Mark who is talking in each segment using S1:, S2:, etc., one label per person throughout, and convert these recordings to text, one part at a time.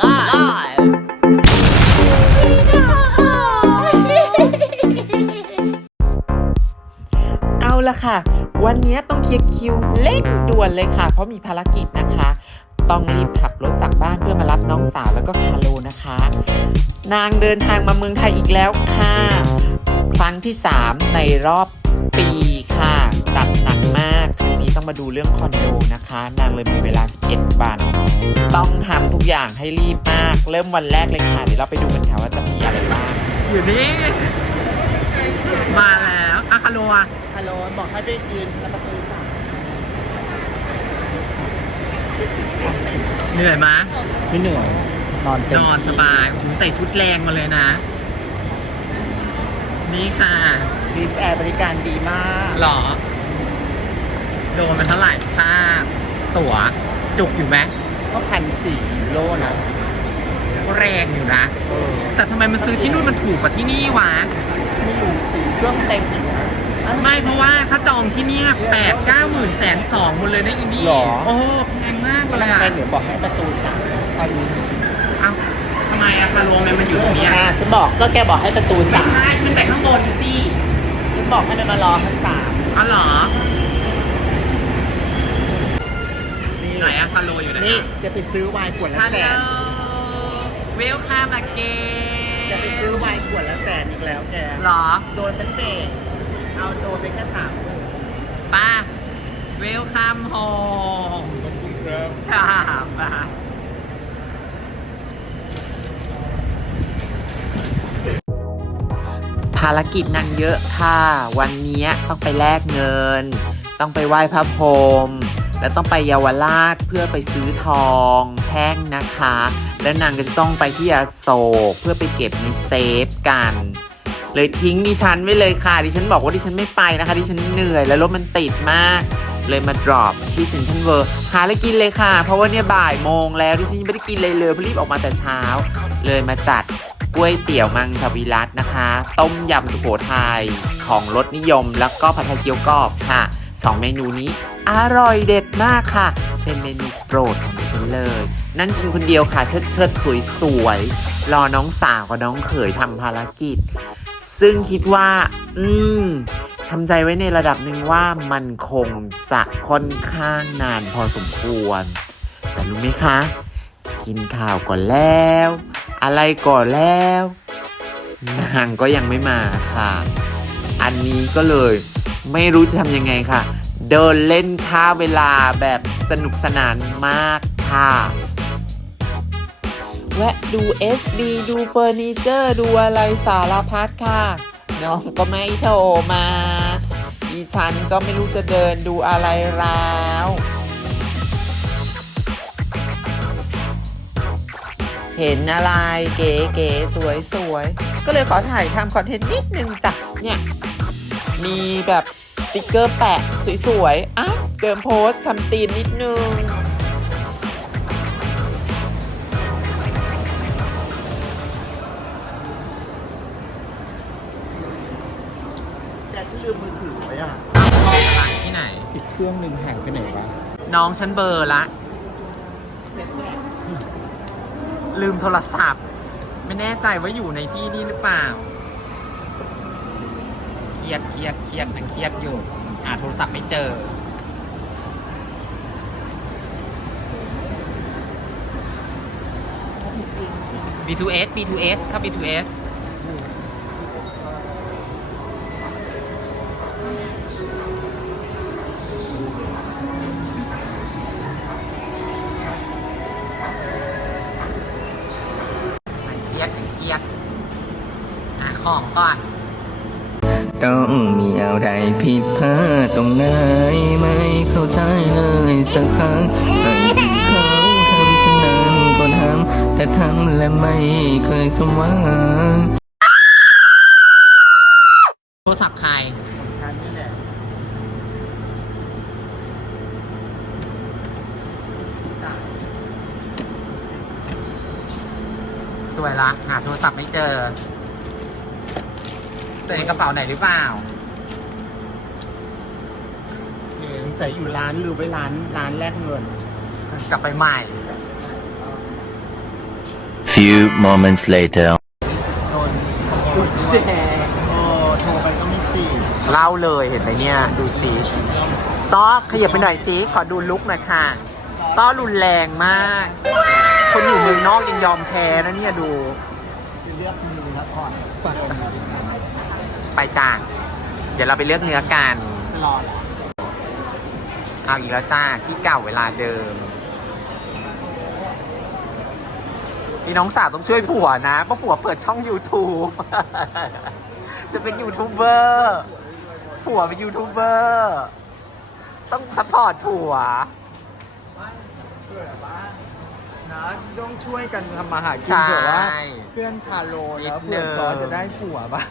S1: Live
S2: เอาละค่ะ วันนี้ต้องเคลียร์คิวเร่งด่วนเลยค่ะ เพราะมีภารกิจนะคะ ต้องรีบขับรถจากบ้านเพื่อมารับน้องสาวแล้วก็คาโลนะคะ นางเดินทางมาเมืองไทยอีกแล้วค่ะ ครั้งที่ 3 ในรอบ ต้องมาดูเรื่องคอนโดนะคะ นางเลยมีเวลา 11 วัน ต้องทำทุกอย่างให้รีบมาก เริ่มวันแรกเลยค่ะ เดี๋ยวเราไปดูกันค่ะว่าจะมีอะไรบ้าง
S3: อยู่นี่ มาแล้วอะคาโลอะ
S2: ฮัลโหลบอกให้ไปยืนประตูสาม
S3: เหนื่อยมะ
S2: ไม่เหนื่อยนอนเต็ม
S3: นอนสบายผมใส่ชุดแรงมาเลยนะ นี่ค่ะ
S2: บีสแอร์บริการดีมาก
S3: หรอ โดนไปเท่าไหร่ค่าตั๋วจุกอยู่ไหม
S2: ก็พันสี่ยูโรนะ
S3: แรงอยู่นะ
S2: เออ
S3: แต่ทำไมมันซื้อที่นู่นมันถูกกว่าที่นี่วะ
S2: ไม่รู้สิเครื่องเต็มอีกนะ
S3: ไม่เพราะว่าถ้าจองที่เนี่ยแปดเก้าหมื่นแสนสองหมดเลยนะอีนี่
S2: หรอ
S3: โอ้แพงมาก
S2: ก็
S3: เล
S2: ลั
S3: ย
S2: ง
S3: อะ
S2: ไปเหนือบอกให้ประตูสามตอนนี้
S3: เอ้าทำไมอะคาโลมันมันอยู่ตรงเนี้ย
S2: อ่าฉันบอกก็แกบอกให้ประตู
S3: ไม่
S2: สาม
S3: ใช่ขึ้นไปข้างบนสิ
S2: ฉันบอกให้มันมารอชั้นสาม
S3: อ๋อเหรอ ไหนอะคาโลอยู่ไห น
S2: นี่จะไปซื้อไวน์ขวดละ
S3: ฮัล
S2: แส
S3: โหล
S2: น
S3: เวลคัมอเก
S2: จะไปซื้อไวน์ขวดละแสนอีกแล้วแก
S3: หรอ
S2: โดนฉันเบรกเอาโดนไปแค่สามหมื่น
S3: ป้าเวลคัมโฮมครับป้า
S2: ภารกิจนางเยอะค่ะ วันนี้ต้องไปแลกเงิน ต้องไปไหว้พระพรหม แล้วต้องไปเยาวราชเพื่อไปซื้อทองแท่งนะคะ แล้วนางก็จะต้องไปที่อโศกเพื่อไปเก็บในเซฟกัน เลยทิ้งดิฉันไว้เลยค่ะ ดิฉันบอกว่าดิฉันไม่ไปนะคะ ดิฉันเหนื่อยแล้วรถมันติดมาก เลยมาดรอปที่เซ็นทรัลเวิร์หาอะไรกินเลยค่ะ เพราะว่าเนี่ยบ่ายโมงแล้วดิฉันยังไม่ได้กินเลยเลยเพราะรีบออกมาแต่เช้า เลยมาจัดก๋วยเตี๋ยวมังสวิรัตนะคะ ต้มยำสุโขทัยของรสนิยม แล้วก็ผัดไทยเกี๊ยวกรอบค่ะสองเมนูนี้ อร่อยเด็ดมากค่ะ เป็นเมนูโปรดของฉันเลย นั่งกินคนเดียวค่ะ เชิดเชิดสวยสวยรอน้องสาวกับน้องเขยทำภารกิจ ซึ่งคิดว่า อืมทำใจไว้ในระดับหนึ่งว่ามันคงจะค่อนข้างนานพอสมควร แต่รู้ไหมคะ กินข้าวก่อนแล้ว อะไรก่อนแล้ว นางก็ยังไม่มาค่ะ อันนี้ก็เลยไม่รู้จะทำยังไงค่ะ เดินเล่นค่าเวลาแบบสนุกสนานมากค่ะ แวะดู SB ดูเฟอร์นิเจอร์ดูอะไรสารพัดค่ะ น้องก็ไม่โทรมาดิฉันก็ไม่รู้จะเดินดูอะไรแล้วเห็นอะไรเก๋ๆสวยๆ ก็เลยขอถ่ายทำคอนเทนต์นิดนึงจ้ะเนี่ย มีแบบ ติกเกอร์แปะสวยๆ อะเติมโพสทำธีมนิดนึงแต่ฉันลืมมือถือไว้อะ
S3: หายที่ไหน
S2: อีกเครื่องหนึ่งหายไปไหนวะ
S3: น้องฉันเบอร์ละ ลืมโทรศัพท์ ไม่แน่ใจว่าอยู่ในที่นี่หรือเปล่า รียดเครียดเครียดนเครียดอยู่หาโทรศัพท์ไม่เจอ B2S B2S เข้า B2S เครียดเครียดหาของก่อน
S4: ต้องมีอะไรผิดพลาดตรงไหนไม่เข้าใจเลยสักครั้งให้ที่เขาทำฉันนั้นก็ทำแต่ทำและไม่เคยสมหวัง
S3: โทรศัพท์ใคร
S2: ของฉันนี่แหละ
S3: สวยละหาโทรศัพท์ไม่เจอ ใส่ในกระเป๋าไหนหรือเปล่า
S2: เห็นใส่อยู่ร้านลืมไว้ร้านร้านแลกเงิน
S3: กลับไปใหม่
S1: few moments later.
S2: เล่าเลยเห็นไหมเนี่ย ดูสิซอขยับไปหน่อยสิขอดูลุกหน่อยค่ะซอรุนแรงมาก คนอยู่เมืองนอกยังยอมแพ้นะเนี่ยดู
S5: เลือกมือแล้วก่อน
S2: ไปจ้าเดี๋ยวเราไปเลือกเนื้อกัน
S5: รอ
S2: เอาอีกแล้วจ้าที่เก่าเวลาเดิมพี่น้องสาวต้องช่วยผัวนะเพราะผัวเปิดช่อง YouTube จะเป็นยูทูบเบอร์ผัวเป็นยูทูบเบอร์ต้องซัพพอร์ตผัว
S5: นะต้องช่วยกันทำมาหากิ
S2: ใช่
S5: นเผื่อว่า เพื่อนคาโล
S2: นิ
S5: แล้ว
S2: ด
S5: เพื่อน
S2: นึง
S5: ซอสจะได้ผัวบ้าง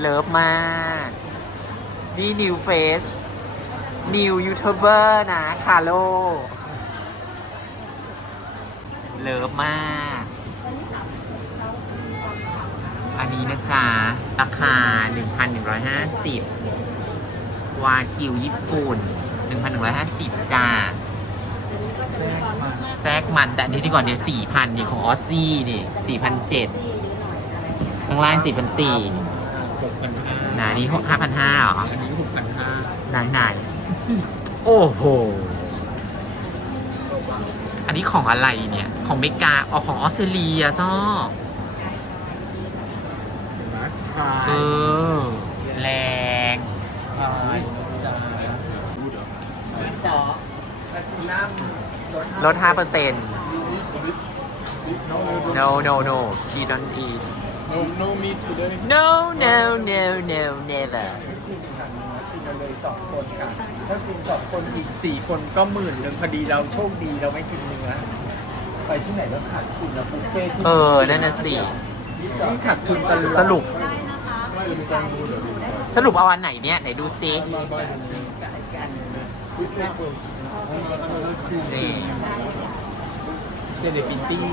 S2: เลิฟมาก นี่นิวเฟสนิวยูทูบเบอร์นะคาโล เลิฟมาก อันนี้นะจ๊ะ ราคา 1,150 วากิวญี่ปุ่น 1,150 จ้าแทรกมันแต่อันนี้ที่ก่อนเนี่ย4,000นี่ของออสซี่นี่4,700ข้างล่าง4,400
S3: หก พันห้า
S2: ไหนนี่หกห้าพันห้าเหรอ
S3: อันนี้หกพันห้า
S2: ไหนไหนโอ้โห อันนี้ของอะไรเนี่ย ของเมกาอ๋อของออสเตรเลียซ่อ
S3: ขาย
S2: เออ แรง
S3: ขายจ้า
S5: ต่อ
S2: ลดห้าเปอร์เซ็นต์ no no no she don't eat
S3: no no meat today
S2: no no no no never
S5: กินกันเลยสองคนค่ะ ถ้ากินสองคนอีกสี่คนก็หมื่นหนึ่งพอดีเราโชคดีเราไม่กินเนื้อ ไปที่ไหนแล้วขาดทุนนะบุฟเฟ่ที่
S2: เออ นั่นน่ะสิ
S5: นี่ขาดทุนตลอด
S2: สรุป สรุปเอาอันไหนเนี่ย ไหนดูซิ นี่
S5: เจเดปินตี้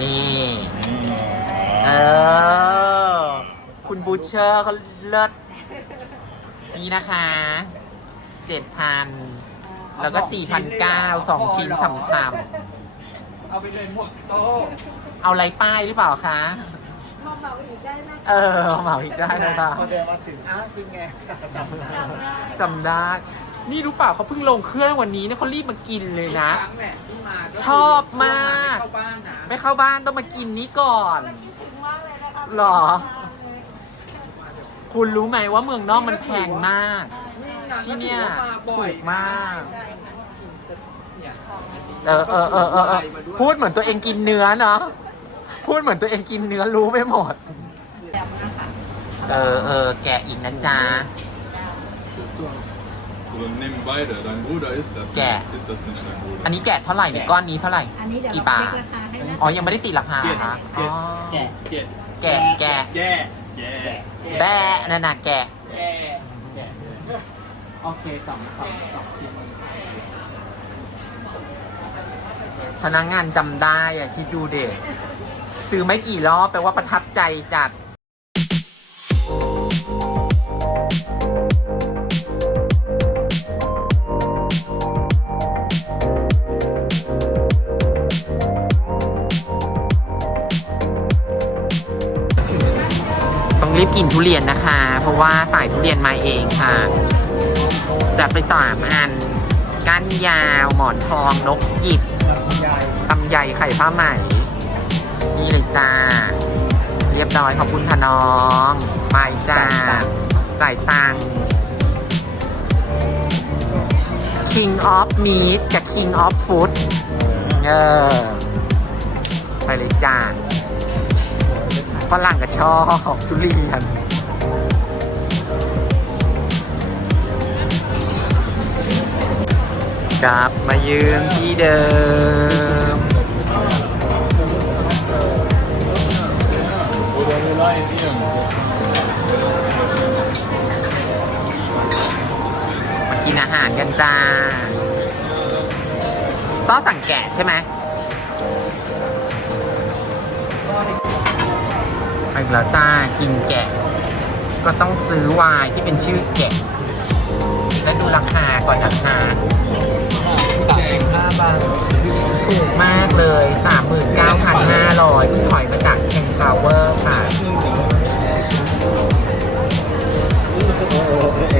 S2: นี่ เออ คุณบูชเชอร์เขาเลิศนี่นะคะเจ็ดพันแล้วก็สี่พันเก้าสองชิ้นฉ่ำ
S5: เอาไปเลยหมดโต๊ะ
S2: ๆเอาอะไรป้ายหรือเปล่าคะเออเหมาอีกได้นะคะ
S5: พอเดินมาถึงอ้าวเป็นไงจำได้
S2: จำได้ นี่รู้เปล่าเขาเพิ่งลงเครื่องวันนี้เนี่ยเขารีบมากินเลยนะ
S3: ครั้งแหละที่มาก็
S2: ชอบมาก
S3: เข้าบ้านนะ
S2: ไม่เข้าบ้านต้องมากินนี้ก่อนหรอ คุณรู้ไหมว่าเมืองนอกมันแพงมาก ที่เนี่ยถูกมากเออเออเออเออเออพูดเหมือนตัวเองกินเนื้อเนาะพูดเหมือนตัวเองกินเนื้อรู้ไปหมดเออเออแกะอีกนะจ๊ะ
S6: Oder nehmen beide. Dein Bruder ist das
S2: Gä.
S6: nicht. Ist das nicht dein Bruder?
S2: อันนี้แกะเท่าไหร่เนี่ยก้อนนี้เท่าไหร่
S7: อันนี้เดี๋ยว
S2: กี่
S7: เรา
S2: บา
S7: เช็
S2: ท
S7: คราคาให้นะ
S2: อ๋อ ยังไม่ได้ติดราคาเหรอคะอ๋อ
S3: แกะแกะ
S2: แกะแกะ
S3: แย่แย่
S2: แบะนั่นน่ะแกะ
S3: แย่แย่
S5: โอเคสองสองสองชิ้น
S2: พนักงานจำได้อะคิดดูเด็กซื้อไม่กี่รอบแปลว่าประทับใจจัด รีบกินทุเรียนนะคะ เพราะว่าสายทุเรียนมาเองค่ะจัดไปสามอันก้านยาวหมอนทองนกหยิบตำใหญ่ไข่ผ้าไหมนี่เลยจ้า เรียบร้อยขอบคุณค่ะน้องไปจ้าจ่ายตังค์ King of Meat กับ King of Food เออไปเลยจ้า ฝรั่งก็ชอบทุเรียนกลับมายืนที่เดิม มากินอาหารกันจ้า ซอสสั่งแกะใช่ไหม อีกแล้วจ้ากินแกะ ก็ต้องซื้อไวน์ที่เป็นชื่อแกะ แล้วดูราคาก่อนนะคะ
S3: 35บาท
S2: ถูกมากเลย39,500เพิ่งถอยมาจากแคนพาวเวอร์ค่ะ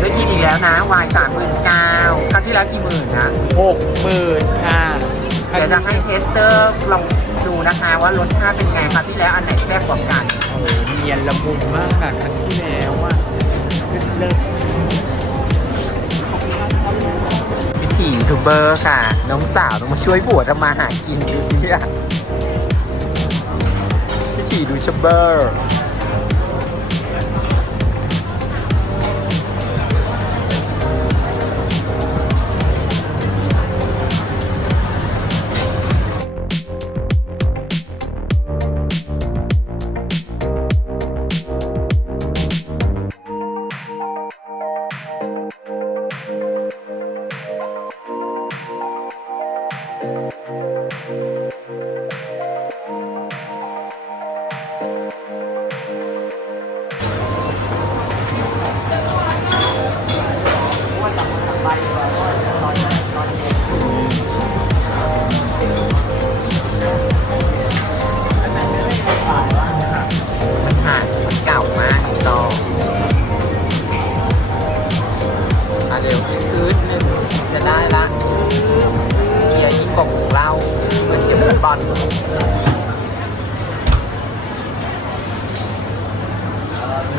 S2: ได้ยินอีกแล้วนะวายสามหมื่นเก้าครั้งที่แล้วกี่หมื่นนะ
S5: หกหมื่นค่ะ
S2: เดี๋ยวจะให้เทสเตอร์ลอง ดูนะคะว่ารสชาติเป็นไงครั้งที่แล้วอันไหนแซ่บกว่ากัน
S5: โอ้โหเนียนละมุนมากค่ะครั้งที่แล้วอะเลิศ
S2: วิธียูทูบเบอร์ค่ะ น้องสาวต้องมาช่วยผัวทำมาหากินดูสิเนี่ยวิธีดูชเบอร์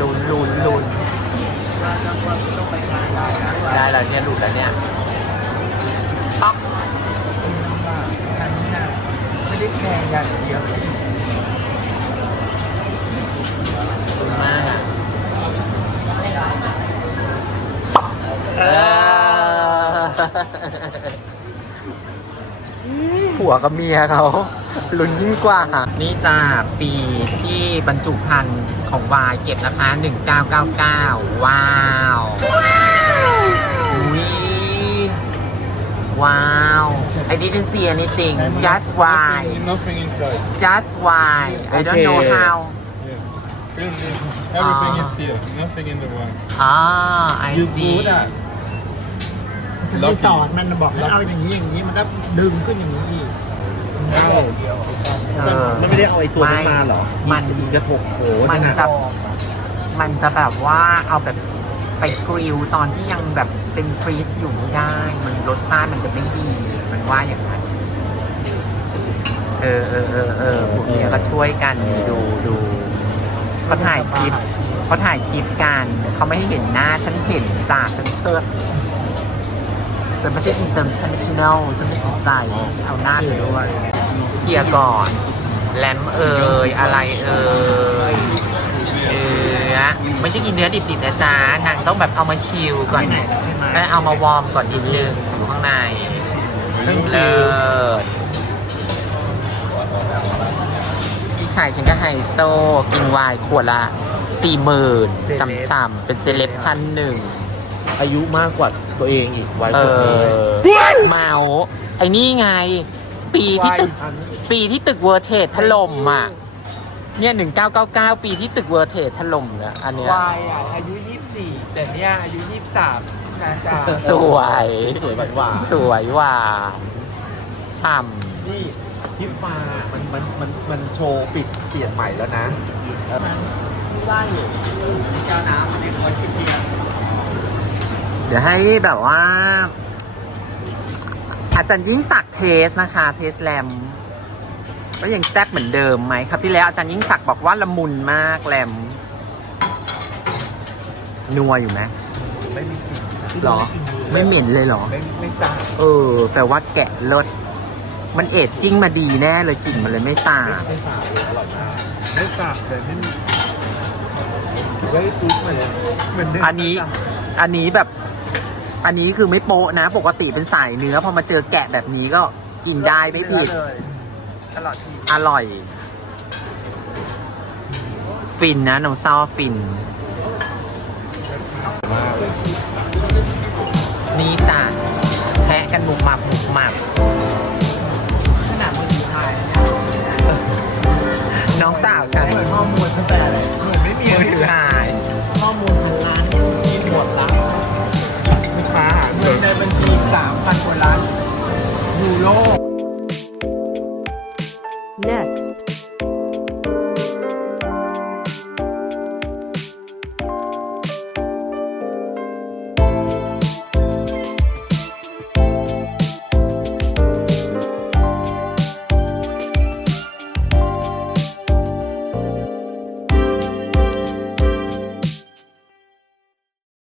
S2: ลลุนลุนลุนได้แล้วเนี่ยหลุดแล้วเนี่ยป๊อก
S5: ไม่ได้แพงอย่างเดียว
S2: ลุนมากอะเออผัวกับเมียเขา ลุ้นยิ่งกว่า นี่จ้าปีที่บรรจุภัณฑ์ของวายเก็บนะคะ 1999 ว้าวอุ๊ยว้าว I didn't see anything just why
S6: Nothing inside.
S2: just why I don't know
S5: Okay.
S2: how
S6: Yeah. Feel this. Everything
S2: Ah.
S6: is here. Nothing in the wine.
S2: อ่า I
S1: ยู
S2: see
S1: กูดอะ
S6: ฉันไปสอน
S1: มันบอกให้เอาอย่างนี้อย่างนี้มันก็ดึงขึ้นอย่างนี้อีก
S2: เออ
S1: มันไม่ได้เอาไอ้ตัวนั้นมาเหรอ
S2: มัน
S1: กระถกโผ
S2: มัน
S1: นั่น
S2: จะ
S1: น่ะ
S2: มันจะแบบว่าเอาแบบไปกริลตอนที่ยังแบบเป็นฟรีซอยู่ไม่ได้ มันรสชาติมันจะไม่ดี มันว่าอย่างนั้น เออเออเออเออพวกเนี้ยก็ช่วยกันดูดูเขาถ่ายคลิปเขาถ่ายคลิปกันเขาไม่ให้เห็นหน้าฉันเห็นจากฉันเชิด ฉันไม่ใช่ international ฉันไม่สนใจเอาหน้าเธอด้วยเคลียร์ก่อน แลมเอ่ยอะไรเอ่ยเนื้อไม่ใช่กินเนื้อดิบๆนะจ๊ะนางต้องแบบเอามาชิลก่อนแล้วเอามาวอร์มก่อนนิดนึงอยู่ข้างใน
S1: นั่นคื
S2: เลิ
S1: อ
S2: ศพี่ชายฉันก็ไฮโซกินไวน์ขวดละสี่หมื่นช่ำๆเป็นเซเลบท่านหนึ่ง
S1: อายุมากกว่าตัวเองอีกไว้
S2: เอ
S1: คนนี้
S2: อเมาไอ้นี่ไง ปีที่ตึก
S1: อันนี้
S2: ปีที่ตึกเวอร์เทดถล่มอะเนี่ยหนึ่งเก้าเก้าเก้าปีที่ตึกเวอร์เทดถล่มเนี่ยอันเนี้ยวา
S5: ยอะอายุ24แต่เนี่ยอายุ23นะจ๊ะ
S2: สวย
S1: สวยหวาน
S2: สวยหว่านฉ่
S1: ๆนี่ทิปมามันมันมันมันโชว์ปิดเปลี่ยนใหม่แล้วนะำ
S2: เดี๋ยวให้แบบว่า อาจารย์ยิ่งศักดิ์เทสนะคะ เทสแรมก็ยังแซ่บเหมือนเดิมไหมครับที่แล้วอาจารย์ยิ่งศักดิ์บอกว่าละมุนมากแรมนัวอยู่ไหม
S1: ไม่มีกลิ่น
S2: หรอ ไม่เหม็นเลยเหรอ
S5: ไม่ไม่ทราบ
S2: เออ แปลว่าแกะรสมันเอจจิ้งมาดีแน่เลยกลิ่นมันเลยไม่สาบ
S1: ไม่ฝาดเลยอร่อยมาก
S5: ไม่ทราบแต่ไม่มี
S1: ถือว่าปุ๊บมาเลยเหมือนเดิม
S2: อันนี้ อันนี้แบบ อันนี้คือไม่โปะนะ ปกติเป็นสายเนื้อพอมาเจอแกะแบบนี้ก็กินได้ไม่ผิด
S1: เลยตลอดชีวิต
S2: อร่อย ฟินนะน้องเศร้าฟิน
S1: มากเลย
S2: นี่จ้ะแคะกันหมุกหมับหมุกหมับ
S5: ขนาดมือถือถ่าย
S2: น้องสาวฉัน
S1: เหมือนข้อมูลตั้งแต่อะไรเหมือน